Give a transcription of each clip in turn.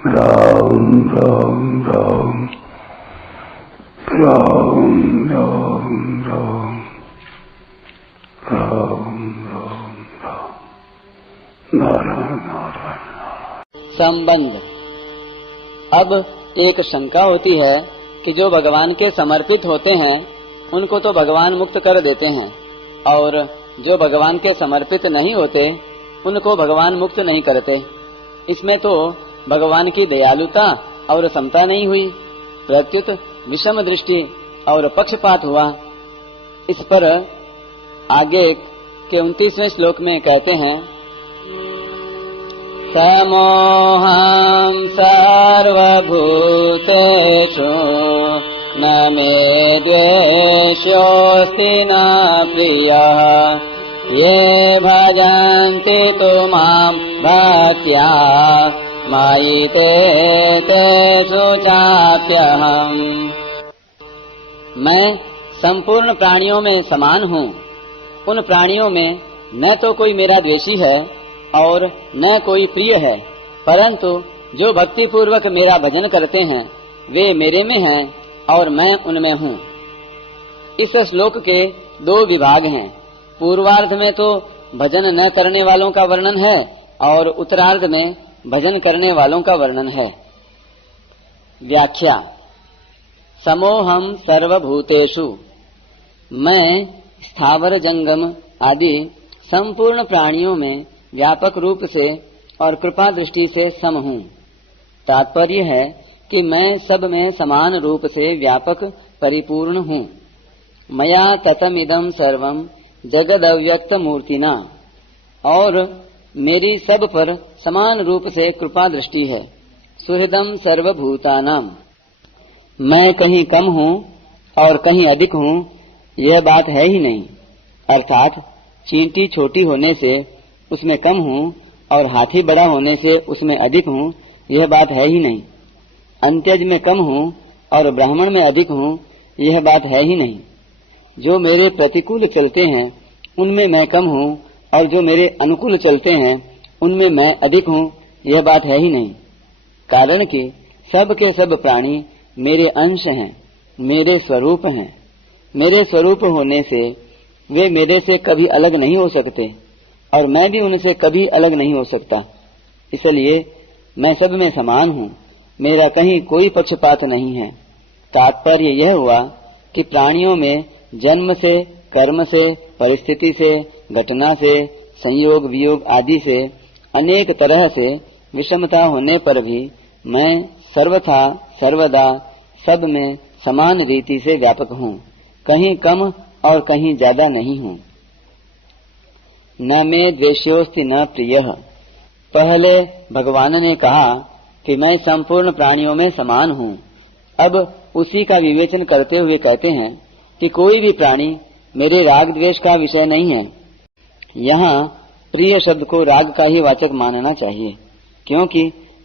राम राम राम राम राम राम राम राम राम नारायण नारायण। संबंध। अब एक शंका होती है कि जो भगवान के समर्पित होते हैं उनको तो भगवान मुक्त कर देते हैं और जो भगवान के समर्पित नहीं होते उनको भगवान मुक्त नहीं करते। इसमें तो भगवान की दयालुता और समता नहीं हुई, प्रत्युत विषम दृष्टि और पक्षपात हुआ। इस पर आगे के 29वें श्लोक में कहते हैं, समोहं सर्वभूतेषु न मे द्वेष्योऽस्ति न प्रियः ये भजन्ति तु मां भक्त्या मयि तेषु चाप्यहम्। मैं संपूर्ण प्राणियों में समान हूँ। उन प्राणियों में न तो कोई मेरा द्वेषी है और न कोई प्रिय है, परंतु जो भक्ति पूर्वक मेरा भजन करते हैं वे मेरे में हैं और मैं उनमें हूँ। इस श्लोक के 2 विभाग हैं। पूर्वार्ध में तो भजन न करने वालों का वर्णन है और उत्तरार्ध में भजन करने वालों का वर्णन है। व्याख्या। समोहम सर्वभूतेषु, मैं स्थावर जंगम आदि संपूर्ण प्राणियों में व्यापक रूप से और कृपा दृष्टि से सम हूँ। तात्पर्य है कि मैं सब में समान रूप से व्यापक परिपूर्ण हूँ। मया ततमिदं सर्वं जगदव्यक्त मूर्तिना, और मेरी सब पर समान रूप से कृपा दृष्टि है। सुहृदं सर्वभूतानां, मैं कहीं कम हूँ और कहीं अधिक हूँ यह बात है ही नहीं। अर्थात चींटी छोटी होने से उसमें कम हूँ और हाथी बड़ा होने से उसमें अधिक हूँ यह बात है ही नहीं। अंत्यज में कम हूँ और ब्राह्मण में अधिक हूँ यह बात है ही नहीं। जो मेरे प्रतिकूल चलते हैं उनमें मैं कम हूँ और जो मेरे अनुकूल चलते हैं उनमें मैं अधिक हूँ यह बात है ही नहीं। कारण कि सब के सब प्राणी मेरे अंश हैं, मेरे स्वरूप हैं। मेरे स्वरूप होने से वे मेरे से कभी अलग नहीं हो सकते और मैं भी उनसे कभी अलग नहीं हो सकता। इसलिए मैं सब में समान हूँ, मेरा कहीं कोई पक्षपात नहीं है। तात्पर्य यह हुआ कि प्राणियों में जन्म से, कर्म से, परिस्थिति से, घटना से, संयोग वियोग आदि से अनेक तरह से विषमता होने पर भी मैं सर्वथा सर्वदा सब में समान रीति से व्यापक हूँ, कहीं कम और कहीं ज्यादा नहीं हूँ। न मे द्वेष्योस्ति न प्रियः। पहले भगवान ने कहा कि मैं संपूर्ण प्राणियों में समान हूँ। अब उसी का विवेचन करते हुए कहते हैं कि कोई भी प्राणी मेरे राग द्वेष का विषय नहीं है। यहाँ प्रिय शब्द को राग का ही वाचक मानना चाहिए, क्योंकि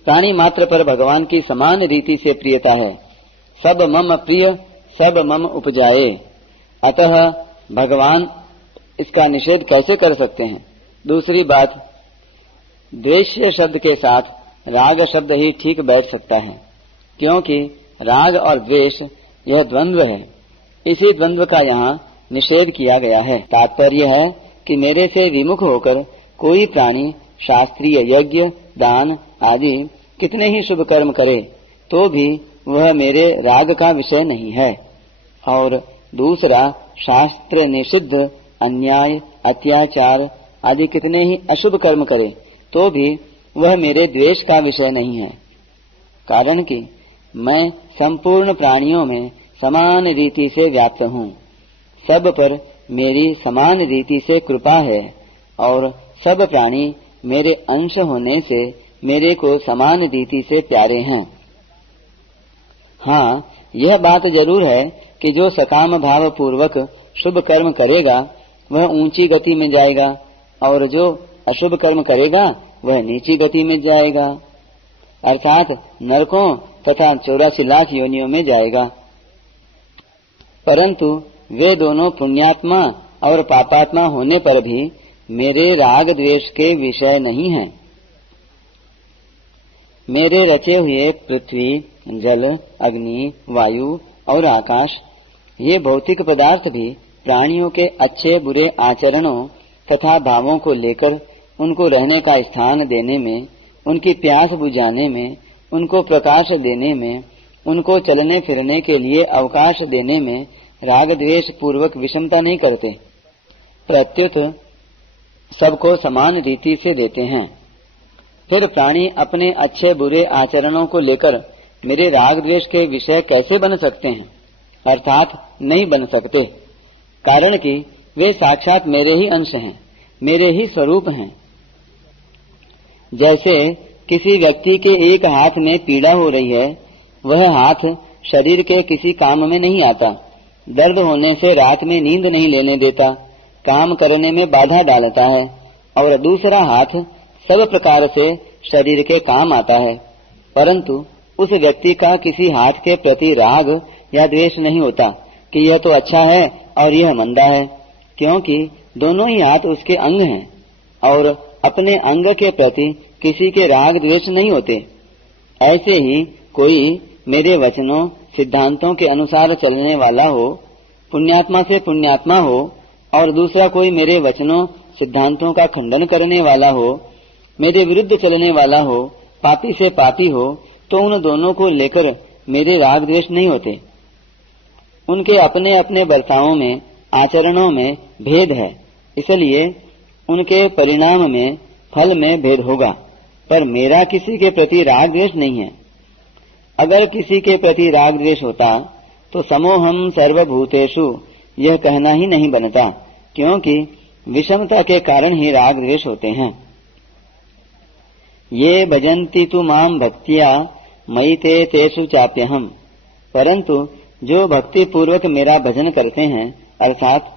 प्राणी मात्र पर भगवान की समान रीति से प्रियता है। सब मम प्रिय सब मम उपजाए। अतः भगवान इसका निषेध कैसे कर सकते हैं। दूसरी बात, द्वेष्य शब्द के साथ राग शब्द ही ठीक बैठ सकता है, क्योंकि राग और द्वेष यह द्वंद्व है। इसी द्वंद्व का यहाँ निषेध किया गया है। तात्पर्य है कि मेरे से विमुख होकर कोई प्राणी शास्त्रीय यज्ञ, दान आदि कितने ही शुभ कर्म करे तो भी वह मेरे राग का विषय नहीं है। और दूसरा, शास्त्र निषिद्ध अन्याय, अत्याचार आदि कितने ही अशुभ कर्म करे तो भी वह मेरे द्वेष का विषय नहीं है। कारण कि मैं संपूर्ण प्राणियों में समान रीति से व्याप्त हूँ। सब पर मेरी समान रीति से कृपा है और सब प्राणी मेरे अंश होने से मेरे को समान रीति से प्यारे हैं। हाँ, यह बात जरूर है कि जो सकाम भाव पूर्वक शुभ कर्म करेगा वह ऊंची गति में जाएगा और जो अशुभ कर्म करेगा वह नीची गति में जाएगा, अर्थात नरकों तथा 84 लाख योनियों में जाएगा। परंतु वे दोनों पुण्यात्मा और पापात्मा होने पर भी मेरे राग द्वेष के विषय नहीं हैं। मेरे रचे हुए पृथ्वी, जल, अग्नि, वायु और आकाश, ये भौतिक पदार्थ भी प्राणियों के अच्छे बुरे आचरणों तथा भावों को लेकर उनको रहने का स्थान देने में, उनकी प्यास बुझाने में, उनको प्रकाश देने में, उनको चलने फिरने के लिए अवकाश देने में राग द्वेष पूर्वक विषमता नहीं करते, प्रत्युत सबको समान रीति से देते हैं। फिर प्राणी अपने अच्छे बुरे आचरणों को लेकर मेरे राग द्वेष के विषय कैसे बन सकते हैं? अर्थात नहीं बन सकते, कारण कि वे साक्षात मेरे ही अंश हैं, मेरे ही स्वरूप हैं। जैसे किसी व्यक्ति के एक हाथ में पीड़ा हो रही है, वह हाथ शरीर के किसी काम में नहीं आता, दर्द होने से रात में नींद नहीं लेने देता, काम करने में बाधा डालता है, और दूसरा हाथ सब प्रकार से शरीर के काम आता है, परंतु उस व्यक्ति का किसी हाथ के प्रति राग या द्वेष नहीं होता कि यह तो अच्छा है और यह मंदा है, क्योंकि दोनों ही हाथ उसके अंग हैं और अपने अंग के प्रति किसी के राग द्वेष नहीं होते। ऐसे ही कोई मेरे वचनों सिद्धांतों के अनुसार चलने वाला हो, पुण्यात्मा से पुण्यात्मा हो, और दूसरा कोई मेरे वचनों सिद्धांतों का खंडन करने वाला हो, मेरे विरुद्ध चलने वाला हो, पापी से पापी हो, तो उन दोनों को लेकर मेरे राग द्वेष नहीं होते। उनके अपने अपने बर्तावों में, आचरणों में भेद है, इसलिए उनके परिणाम में, फल में भेद होगा, पर मेरा किसी के प्रति राग द्वेष नहीं है। अगर किसी के प्रति राग द्वेष होता तो समोहम सर्वभूतेषु यह कहना ही नहीं बनता, क्योंकि विषमता के कारण ही राग द्वेष होते हैं। ये भजन्ति तु माम भक्त्या मयि ते तेषु चाप्यहम्, परंतु जो भक्ति पूर्वक मेरा भजन करते हैं, अर्थात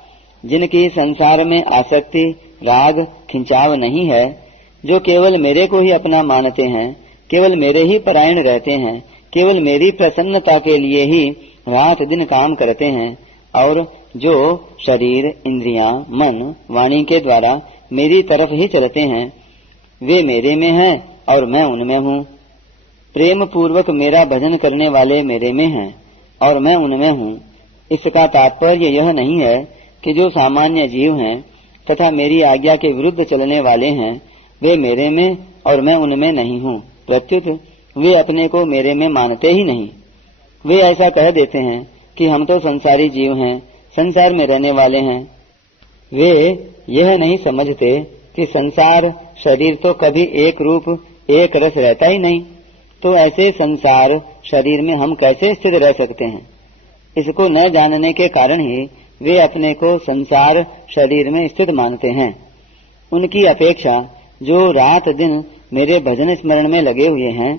जिनकी संसार में आसक्ति, राग, खिंचाव नहीं है, जो केवल मेरे को ही अपना मानते हैं, केवल मेरे ही परायण रहते हैं, केवल मेरी प्रसन्नता के लिए ही रात दिन काम करते हैं, और जो शरीर, इंद्रियां, मन, वाणी के द्वारा मेरी तरफ ही चलते हैं, वे मेरे में हैं और मैं उनमें हूँ। प्रेम पूर्वक मेरा भजन करने वाले मेरे में हैं और मैं उनमें हूँ। इसका तात्पर्य यह नहीं है कि जो सामान्य जीव हैं तथा मेरी आज्ञा के विरुद्ध चलने वाले हैं, वे मेरे में और मैं उनमें नहीं हूँ, प्रत्युत वे अपने को मेरे में मानते ही नहीं। वे ऐसा कह देते हैं कि हम तो संसारी जीव हैं, संसार में रहने वाले हैं। वे यह नहीं समझते कि संसार शरीर तो कभी एक रूप एक रस रहता ही नहीं, तो ऐसे संसार शरीर में हम कैसे स्थिर रह सकते हैं? इसको न जानने के कारण ही वे अपने को संसार शरीर में स्थित मानते हैं। उनकी अपेक्षा जो रात दिन मेरे भजन स्मरण में लगे हुए हैं,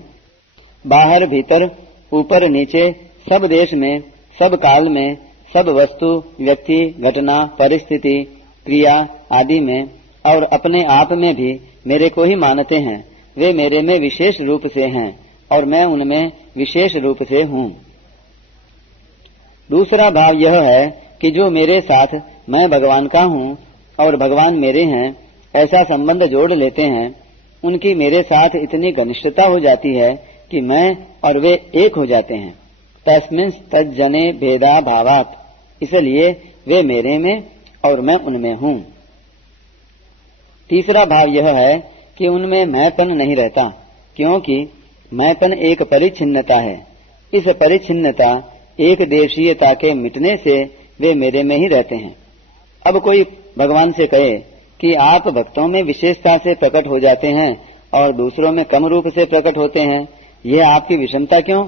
बाहर भीतर, ऊपर नीचे, सब देश में, सब काल में, सब वस्तु, व्यक्ति, घटना, परिस्थिति, क्रिया आदि में और अपने आप में भी मेरे को ही मानते हैं, वे मेरे में विशेष रूप से हैं और मैं उनमें विशेष रूप से हूँ। दूसरा भाव यह है कि जो मेरे साथ मैं भगवान का हूँ और भगवान मेरे हैं, ऐसा संबंध जोड़ लेते हैं, उनकी मेरे साथ इतनी घनिष्ठता हो जाती है कि मैं और वे एक हो जाते हैं। तस्मिन् तज्जने भेदा भावात्, इसलिए वे मेरे में और मैं उनमें हूँ। तीसरा भाव यह है कि उनमें मैंपन नहीं रहता, क्योंकि मैंपन एक परिच्छिन्नता है। इस परिच्छिन्नता एक देशीयता के मिटने से वे मेरे में ही रहते हैं। अब कोई भगवान से कहे कि आप भक्तों में विशेषता से प्रकट हो जाते हैं और दूसरों में कम रूप से प्रकट होते हैं, यह आपकी विषमता क्यों?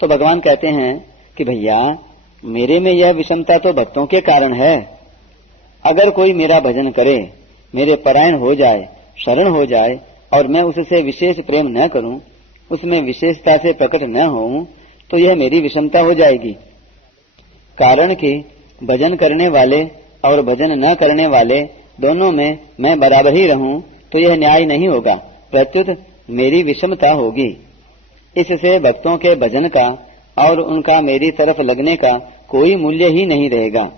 तो भगवान कहते हैं कि भैया, मेरे में यह विषमता तो भक्तों के कारण है। अगर कोई मेरा भजन करे, मेरे परायण हो जाए, शरण हो जाए और मैं उससे विशेष प्रेम न करूं, उसमें विशेषता से प्रकट न होऊं, तो यह मेरी विषमता हो जाएगी। कारण कि भजन करने वाले और भजन न करने वाले दोनों में मैं बराबर ही रहूं, तो यह न्याय नहीं होगा, प्रत्युत मेरी विषमता होगी। इससे भक्तों के भजन का और उनका मेरी तरफ लगने का कोई मूल्य ही नहीं रहेगा।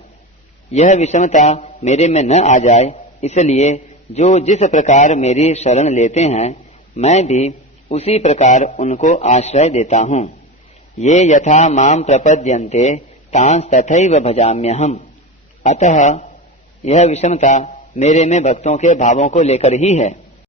यह विषमता मेरे में न आ जाए, इसलिए जो जिस प्रकार मेरी शरण लेते हैं, मैं भी उसी प्रकार उनको आश्रय देता हूँ। ये यथा माम प्रपद्यन्ते तांस तथैव भजाम्यहम्। अतः यह विषमता मेरे में भक्तों के भावों को लेकर ही है।